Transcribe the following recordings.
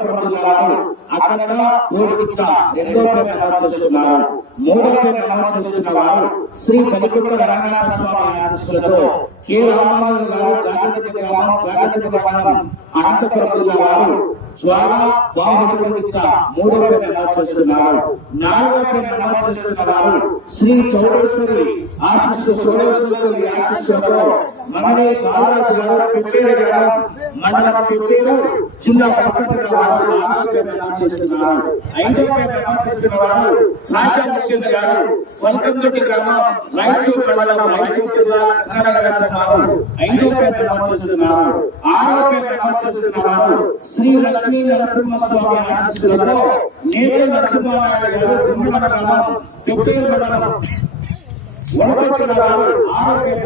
అనంతపురం అక్కడ కోడిగుట్ట రెండో పేరు నమోదు మూడో పేరు నమోదు వారు శ్రీ కలిగుట్ట రంగనాథ స్వామి ఆశీస్సులతో కె రామరాజు గారు గాంధీ గ్రామం గాంధీ అనంతపురం జిల్లా వారు ద్వారా బాహుబలిత మూడో నమోదు చేసుకున్నారు నాలుగో నమోదు చేసుకున్న శ్రీ చౌడేశ్వరి ఆశీస్సు చౌడేశ్వరి ఆశీస్సులతో మనని బాలరాజు గారు పిప్పేరు గారు మండలం పిప్పేరు చిన్న పట్టణ వారు నమోదు ఐదో నమోదు వారు రాజా ముఖ్యంద్ర గారు గ్రామం రైతు మండలం రైతు జిల్లా కర్ణాటక వారు. పేరు నమోదు చేసుకున్నారు ఆరో పేరు నమోదు శ్రీ లక్ష్మీ నరసింహస్వామి ఆశీస్సులతో నేరు నరసింహారాయణ గారు మండలం వారు ఆరో పేరు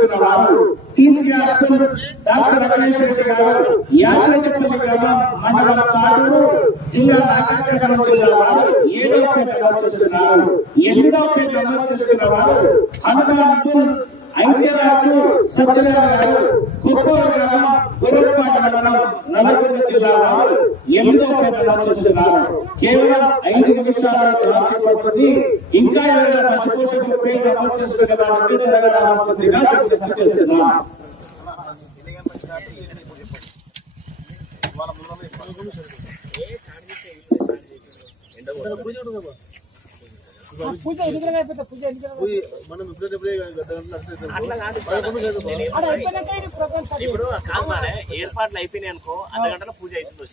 పేరు టీసీఆర్ డాక్టర్ రెడ్డి గారు గ్రామం మండలం తాడూరు జిల్లా నాగరికరం జిల్లా వారు పేరు పేరు నమోదు చేసుకున్న వారు ఐక్యరాజు సత్యనారాయణ గారు కుప్పల గ్రామం గురపాట మండలం నల్లగొండ జిల్లా వారు ఎనిమిదో పేరు చూస్తున్నారు. కేవలం ఐదు నిమిషాల ఇంకా ఏదైనా పశుపోషకులు పేరు అమలు చేసుకునే వారు రావాల్సిందిగా చేస్తున్నాం పూజ మనం కాదు మాడే ఏర్పాట్లు అయిపోయినాయి అనుకో అర్ధ గంటల పూజ అవుతుంది.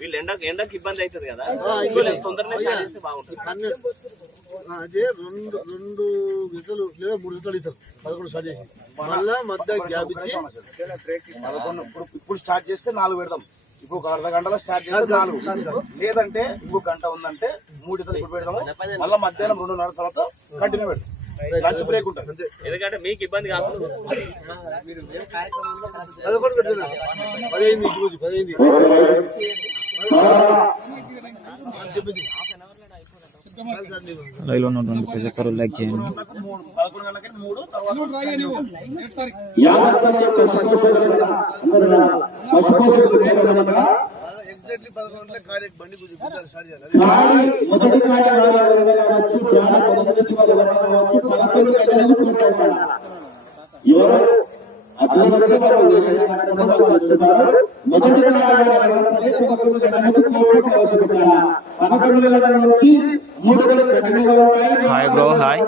వీళ్ళు ఎండ ఎండకి ఇబ్బంది అవుతుంది కదా. తొందరగా బాగుంటుంది. అదే రెండు రెండు గంటలు లేదా మూడు గంటలు ఇస్తారు. పదకొండు స్టార్ట్ చేసి మళ్ళా మధ్య గ్యాప్ ఇచ్చి పదకొండు ఇప్పుడు ఇప్పుడు స్టార్ట్ చేస్తే నాలుగు పెడదాం ఇప్పుడు ఒక అర్ధ గంటలో స్టార్ట్ చేస్తే నాలుగు. లేదంటే ఇంకో గంట ఉందంటే మూడు ఇతరులు ఇప్పుడు పెడదాము. మళ్ళీ మధ్యాహ్నం రెండున్నర తర్వాత కంటిన్యూ పెడతాం లంచ్ బ్రేక్ ఉంటుంది. ఎందుకంటే మీకు ఇబ్బంది కాకుండా పదిహేను పదిహేను లైవ్లో ఉన్నటువంటి ప్రతి ఒక్కరు లైక్ చేయండి మూడు పదకొండు గంటలకి మూడు తర్వాత యాభై మంది పశుపోషకులు అందరూ పశుపోషకులు పేరు కనుక ఎగ్జాక్ట్లీ పదకొండు గంటలకు కార్య బండి గురించి స్టార్ట్ చేయాలి కాడి మొదటి కాడి వారు ఎవరైనా కావచ్చు చాలా మొదటి వారు ఎవరైనా కావచ్చు పదకొండు గంటలకు కూర్చోవాలి ఎవరు అభివృద్ధి వారు ఏదైనా కార్యక్రమాలు చేస్తున్నారు మొదటి కాడి వారు ఎవరైనా సరే పదకొండు గంటలకు కోవిడ్ అవసరం పదకొండు గంటల నుంచి మూడు గంటల గంటల వరకు హాయ్ బ్రో హాయ్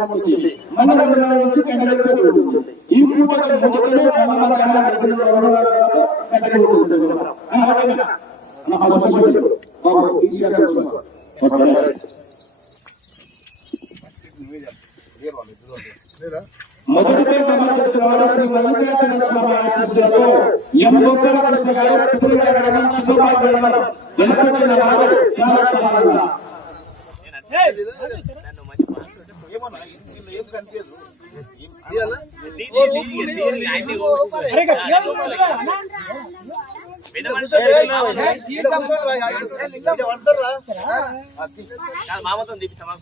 మన గంటల నుంచి గంటలకు ఉంటుంది ఈ పూట మొదటిలో మన గంటల గంటల గంటలకు ఉంటుంది అలాగే మన హాస్పిటల్ బాబు తీసుకెళ్ళండి ఓకే మొదటి పేరు మామతో తీపిస్తామా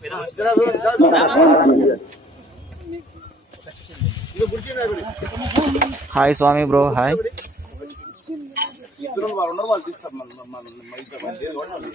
హాయ్ స్వామి బ్రో హాయ్. ఇద్దరు వాళ్ళు ఉన్నారు వాళ్ళు తీస్తారు మన మన మన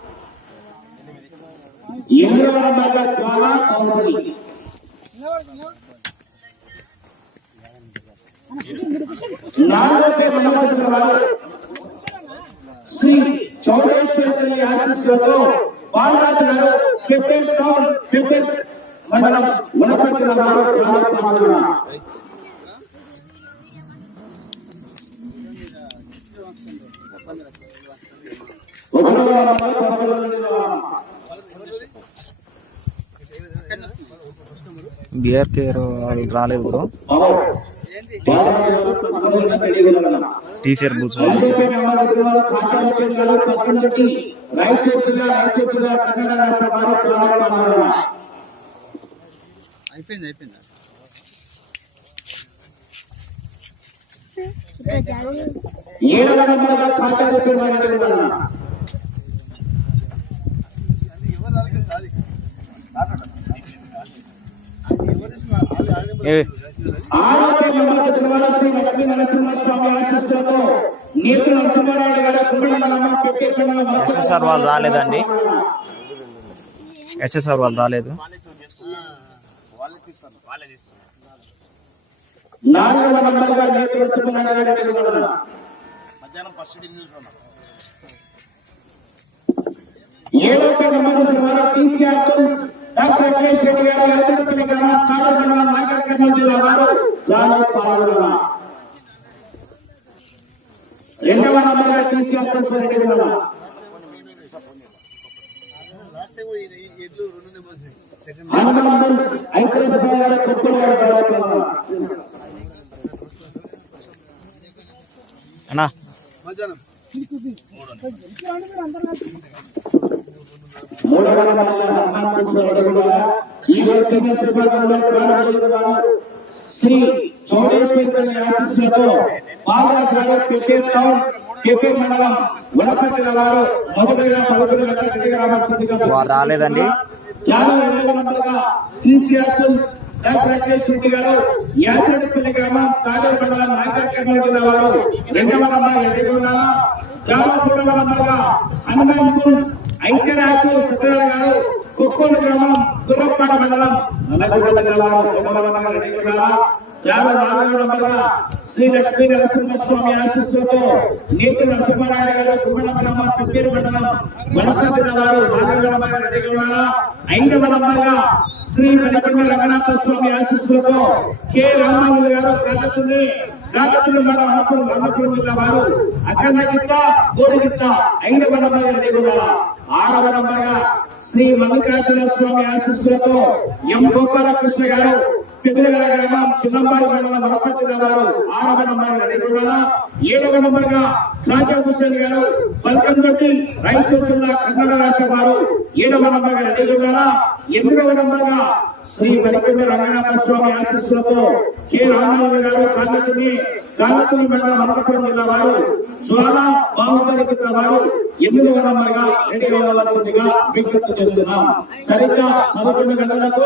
ఎనిమిదవ నంబర్ జ్వాల బాహుబలి నాలుగో పేరు వారు శ్రీ చౌడేశ్వరి ఆశీస్సులతో బాలరాజు గారు ఫిఫ్టీన్ టౌన్ ఫిఫ్టీన్ మండలం పదకొండవ బీఆర్కే వాళ్ళు రాలేదు బ్రో. టీసీఆర్ వచ్చారు అయిపోయింది అయిపోయింది? ఏడవ నంబర్ తిరుమల శ్రీ లక్ష్మీ నరసింహస్వామి ఆశీస్సులతో నీతి నరసింహారాయణ గారి కుండలమ్మ పెట్టేపల్లి ఎస్ఎస్ఆర్ వాళ్ళు రాలేదండి ఎస్ఎస్ఆర్ వాళ్ళు రాలేదు. మధ్యాహ్నం ఫస్ట్ ఉన్నారు ఏడవ number TCR doctor Venkatesh Reddy గారి అధిపతి గ్రామ కాలమండలం నాగరికర్మ జిల్లా వారు దానిలో రెండవ టీసీఆర్ రెడ్డి కొత్తగా పాల్గొన్నారు అన్నా. మధ్యాహ్నం. హనుమాన్ ఈ రోజు శ్రీ చౌడేశ్వరి ఆశీస్సులతో మండలం వనపర్తి వారు మొదటిగా పదకొండు గంటల గంటగా రావాల్సిందిగా వారు రాలేదండి. యాభై రెండవ నంబర్గా TCR tools doctor Rakesh Reddy గారు గ్రామం కాగల్ మండలం జిల్లా వారు. రెండవ నంబర్ యాభై మూడవ హనుమాన్ టూల్స్ ఐక్యరాజు గారు కుక్కోలు గ్రామం గుర్రపాడ మండలం నల్లగొండ జిల్లా యాభై నాలుగవ నంబర్గా శ్రీ లక్ష్మీ నరసింహస్వామి ఆశీస్సులతో నీతి నరసింహారాయణ గారు కుమ్మల గ్రామం మండలం వనపర్తి వారు నాలుగవ శ్రీ మణికొండ రంగనాథ స్వామి ఆశీస్సులతో కె రామారావు గారు కలుగుతుంది కాకతులు మన అన్నపురం అన్నపురం జిల్లా వారు అఖండ గిత్త గోడి ఐదవ నంబర్ ఎదుగున్నార ఆరవ నంబర్గా శ్రీ మల్లికార్జున స్వామి ఆశీస్సులతో ఎం గోపాలకృష్ణ గారు పెద్దగల గ్రామం చిన్నంబాయి మండలం వనపర్తి గారు ఆరవ నంబర్ ఎదుగున్నార ఏడవ నంబర్గా రాజా హుసేన్ గారు రైతు జిల్లా కన్నడ రాజ్యం వారు ఏడవ నంబర్ ఎదుగున్నారా ఎనిమిదవ నంబర్గా శ్రీ మణికొండ రంగనాథ స్వామి ఆశీస్సులతో కె రామారావు గారు మండలం జిల్లా వారు బాహుబలి జిల్లా వారు రెడీ అవ్వాల్సిందిగా విజ్ఞప్తి చేస్తున్నాం. సరిగ్గా పదకొండు గంటలకు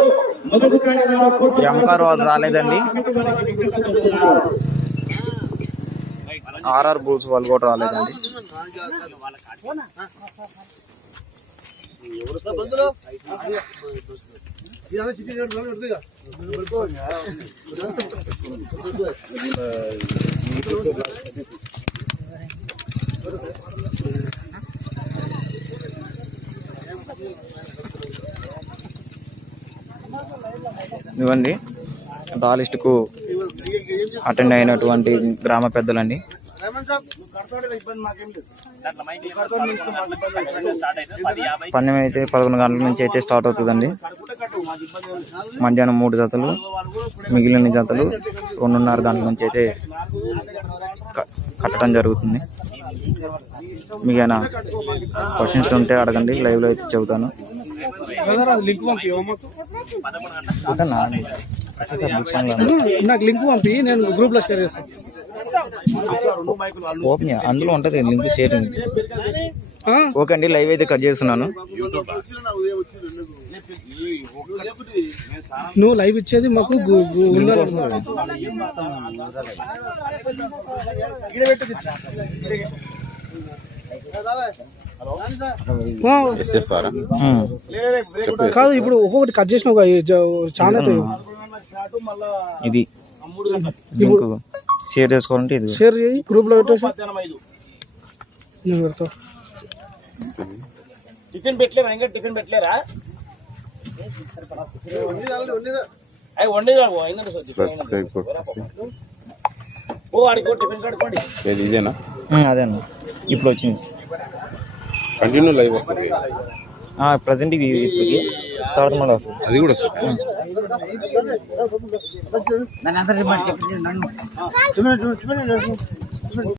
మొదటి కార్యక్రమం పూర్తి ఎంఆర్ వాళ్ళు రాలేదండి. ఆర్ఆర్ బూత్స్ వాళ్ళు కూడా రాలేదండి. ఇవ్వండి. డాలిస్ట్కు అటెండ్ అయినటువంటి గ్రామ పెద్దలండి. రేమంత్ పందెం అయితే పదకొండు గంటల నుంచి అయితే స్టార్ట్ అవుతుందండి. మధ్యాహ్నం మూడు జతలు మిగిలిన జతలు రెండున్నర గంటల నుంచి అయితే కట్టడం జరుగుతుంది. మీకు ఏమైనా క్వశ్చన్స్ ఉంటే అడగండి లైవ్లో అయితే చెబుతాను. నాకు లింక్ పంపి నేను గ్రూప్లో షేర్ చేస్తాను ఓపెన్ అందులో ఉంటుంది లింక్ షేరింగ్ ఓకే అండి లైవ్ అయితే కట్ చేస్తున్నాను. నువ్వు లైవ్ ఇచ్చేది మాకు. కాదు ఇప్పుడు ఒక్కొక్కటి కట్ చేసిన ఒక చాలా ఇది. షేర్ చేసుకోవాలంటే ఇది షేర్ చేయి గ్రూప్లో పెట్టేసి. మధ్యాహ్నం ఐదు నేను పెడతా టిఫిన్ పెట్టలేరా? ఇంకా టిఫిన్ పెట్టలేరా అవి వండేది. ఓ ఆడికి టిఫిన్ కడుకోండి ఇదేనా? అదే అన్న. ఇప్పుడు వచ్చింది. కంటిన్యూ లైవ్ వస్తుంది. ప్రజెంట్ ఇది ఇప్పటికి. తర్వాత మళ్ళీ వస్తుంది. అది కూడా వస్తుంది.